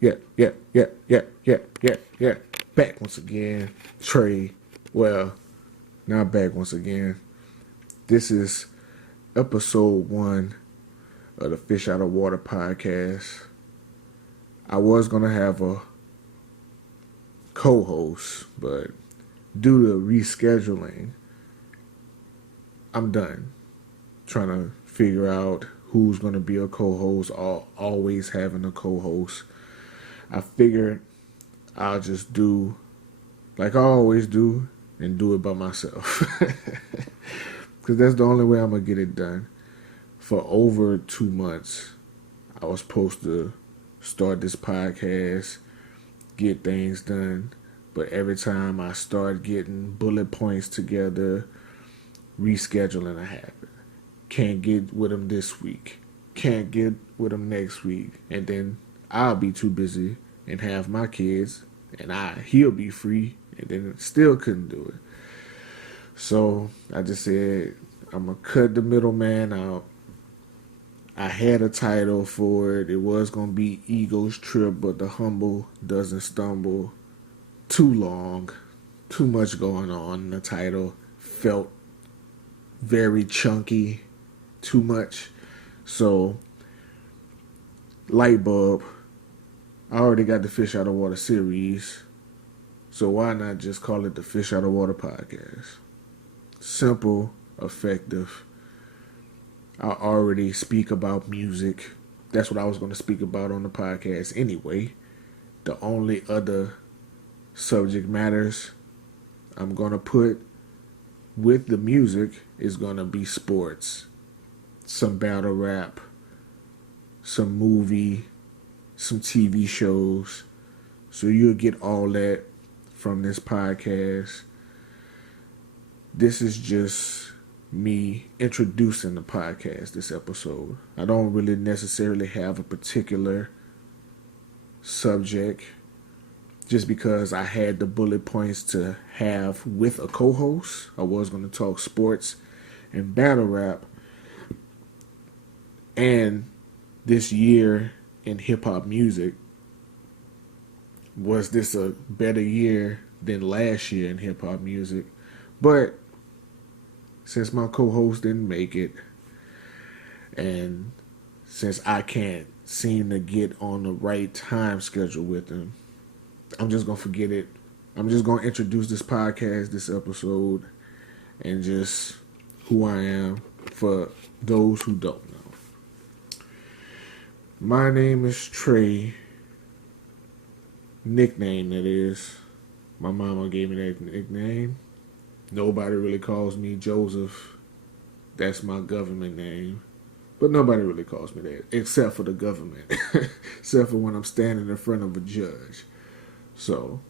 yeah, yeah, yeah, yeah, yeah, yeah, yeah. Back once again, Trey. Well, not back once again. This is episode 1 of the Fish Out of Water podcast. I was gonna have a co-host, but due to rescheduling, I'm done trying to figure out who's gonna be a co-host. Always having a co-host. I figured I'll just do like I always do and do it by myself. Because that's the only way I'm going to get it done. For over 2 months, I was supposed to start this podcast, get things done. But every time I start getting bullet points together, rescheduling a happen. Can't get with them this week. Can't get with them next week. And then I'll be too busy and have my kids, and he'll be free, and then still couldn't do it. So I just said I'm gonna cut the middleman out. I had a title for it. It was gonna be Ego's Trip, but the humble doesn't stumble. Too long, too much going on. The title felt very chunky, too much. So light bulb. I already got the Fish Out of Water series, so why not just call it the Fish Out of Water podcast? Simple, effective. I already speak about music. That's what I was going to speak about on the podcast anyway. The only other subject matters I'm going to put with the music is going to be sports, some battle rap, some movie, some TV shows. So you'll get all that from this podcast. This is just me introducing the podcast this episode. I don't really necessarily have a particular subject just because I had the bullet points to have with a co-host. I was going to talk sports and battle rap. And this year in hip-hop music, was this a better year than last year in hip-hop music? But since my co-host didn't make it, and since I can't seem to get on the right time schedule with him, I'm just going to forget it. I'm just going to introduce this podcast, this episode, and just who I am for those who don't know. My name is Trey. Nickname, that is. My mama gave me that nickname. Nobody really calls me Joseph. That's my government name. But nobody really calls me that, except for the government. Except for when I'm standing in front of a judge. So,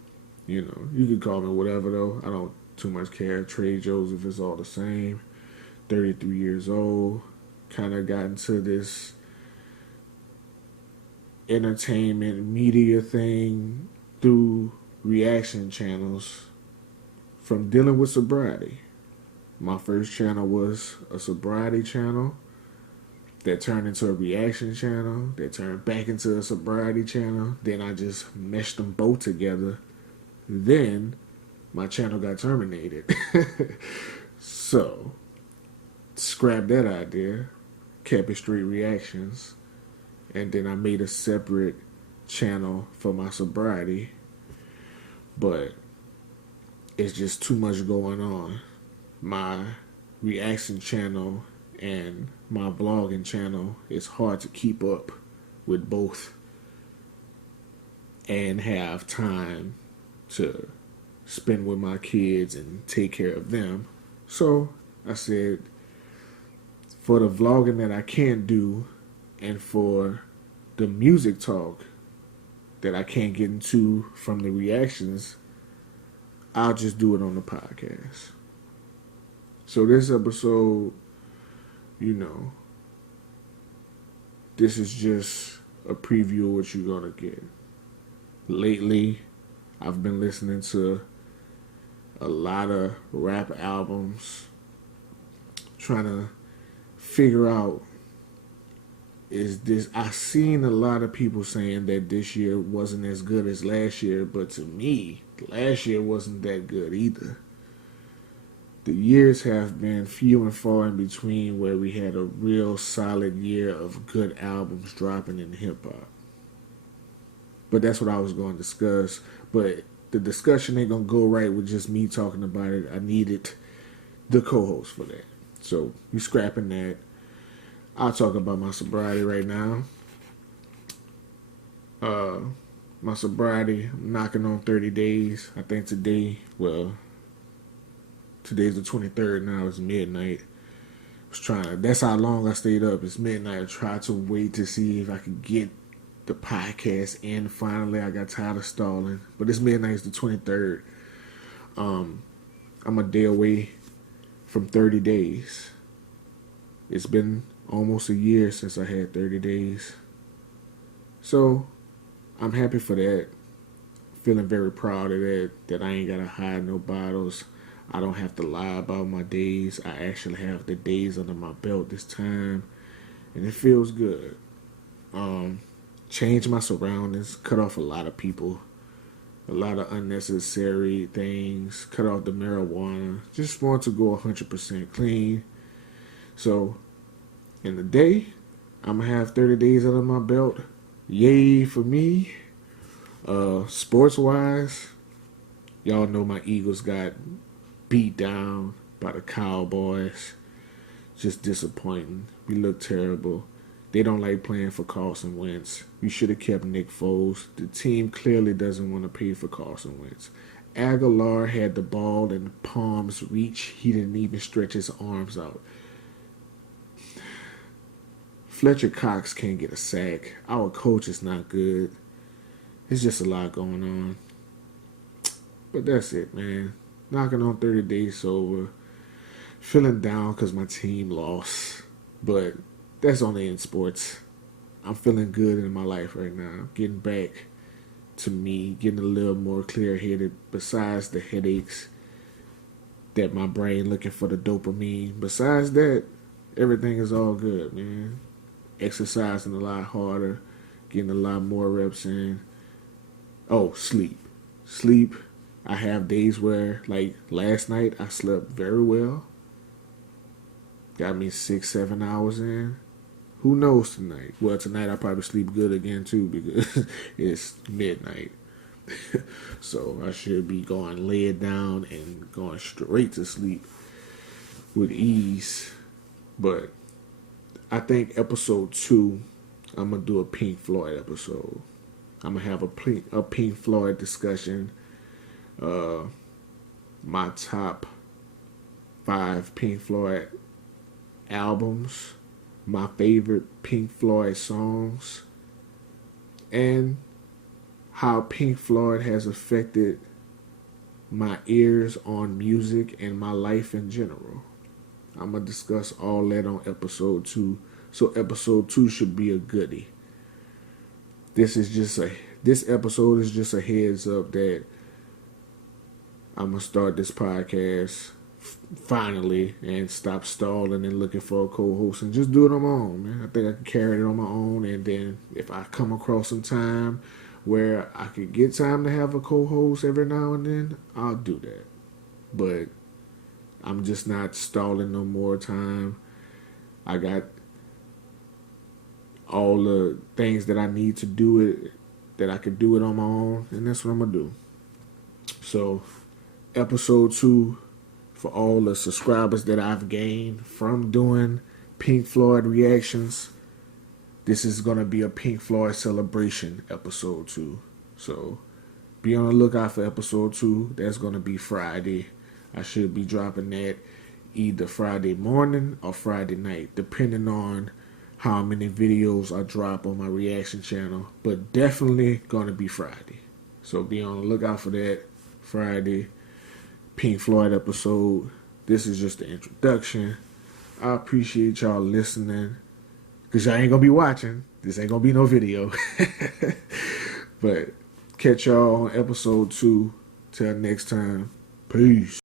you can call me whatever though. I don't too much care. Trey Joseph is all the same. 33 years old. Kind of got into this entertainment media thing through reaction channels from dealing with sobriety. My first channel was a sobriety channel that turned into a reaction channel that turned back into a sobriety channel. Then I just meshed them both together. Then my channel got terminated. So scrapped that idea, kept it straight reactions, and then I made a separate channel for my sobriety. But it's just too much going on. My reaction channel and my vlogging channel, it's hard to keep up with both and have time to spend with my kids and take care of them. So I said, for the vlogging that I can't do and for the music talk that I can't get into from the reactions, I'll just do it on the podcast. So this episode, this is just a preview of what you're going to get. Lately, I've been listening to a lot of rap albums, trying to figure out is this. I seen a lot of people saying that this year wasn't as good as last year, but to me, last year wasn't that good either. The years have been few and far in between where we had a real solid year of good albums dropping in hip hop. But that's what I was going to discuss. But the discussion ain't gonna go right with just me talking about it. I needed the co-host for that. So we scrapping that. I'll talk about my sobriety right now. My sobriety, I'm knocking on 30 days. I think today's the 23rd now, it's midnight. That's how long I stayed up. It's midnight. I tried to wait to see if I could get the podcast in. Finally, I got tired of stalling. But it's midnight, it's the 23rd. I'm a day away from 30 days. It's been almost a year since I had 30 days. So, I'm happy for that. Feeling very proud of that I ain't gotta hide no bottles. I don't have to lie about my days. I actually have the days under my belt this time. And it feels good. Change my surroundings. Cut off a lot of people. A lot of unnecessary things. Cut off the marijuana. Just want to go 100% clean. So, in the day, I'm going to have 30 days under my belt. Yay for me. Sports-wise, y'all know my Eagles got beat down by the Cowboys. Just disappointing. We look terrible. They don't like playing for Carson Wentz. We should have kept Nick Foles. The team clearly doesn't want to pay for Carson Wentz. Aguilar had the ball in palm's reach. He didn't even stretch his arms out. Fletcher Cox can't get a sack. Our coach is not good. It's just a lot going on. But that's it, man. Knocking on 30 days sober. Feeling down because my team lost. But that's only in sports. I'm feeling good in my life right now. Getting back to me. Getting a little more clear-headed. Besides the headaches that my brain looking for the dopamine. Besides that, everything is all good, man. Exercising a lot harder. Getting a lot more reps in. Oh, sleep. Sleep. I have days where, like last night, I slept very well. Got me 6-7 hours in. Who knows tonight? Well, tonight I probably sleep good again too because it's midnight. So I should be going laid down and going straight to sleep with ease. But I think episode 2, I'm going to do a Pink Floyd episode. I'm going to have a Pink Floyd discussion. My top 5 Pink Floyd albums, my favorite Pink Floyd songs, and how Pink Floyd has affected my ears on music and my life in general. I'm going to discuss all that on episode 2. So episode 2 should be a goodie. This episode is just a heads up that I'm going to start this podcast finally and stop stalling and looking for a co-host and just do it on my own, man. I think I can carry it on my own, and then if I come across some time where I could get time to have a co-host every now and then, I'll do that. But I'm just not stalling no more time. I got all the things that I need to do it, that I could do it on my own, and that's what I'm going to do. So, episode 2, for all the subscribers that I've gained from doing Pink Floyd reactions, this is going to be a Pink Floyd celebration episode 2. So, be on the lookout for episode 2. That's going to be Friday. I should be dropping that either Friday morning or Friday night, depending on how many videos I drop on my reaction channel. But definitely going to be Friday. So be on the lookout for that Friday Pink Floyd episode. This is just the introduction. I appreciate y'all listening, because y'all ain't going to be watching. This ain't going to be no video. But catch y'all on episode 2. Till next time. Peace.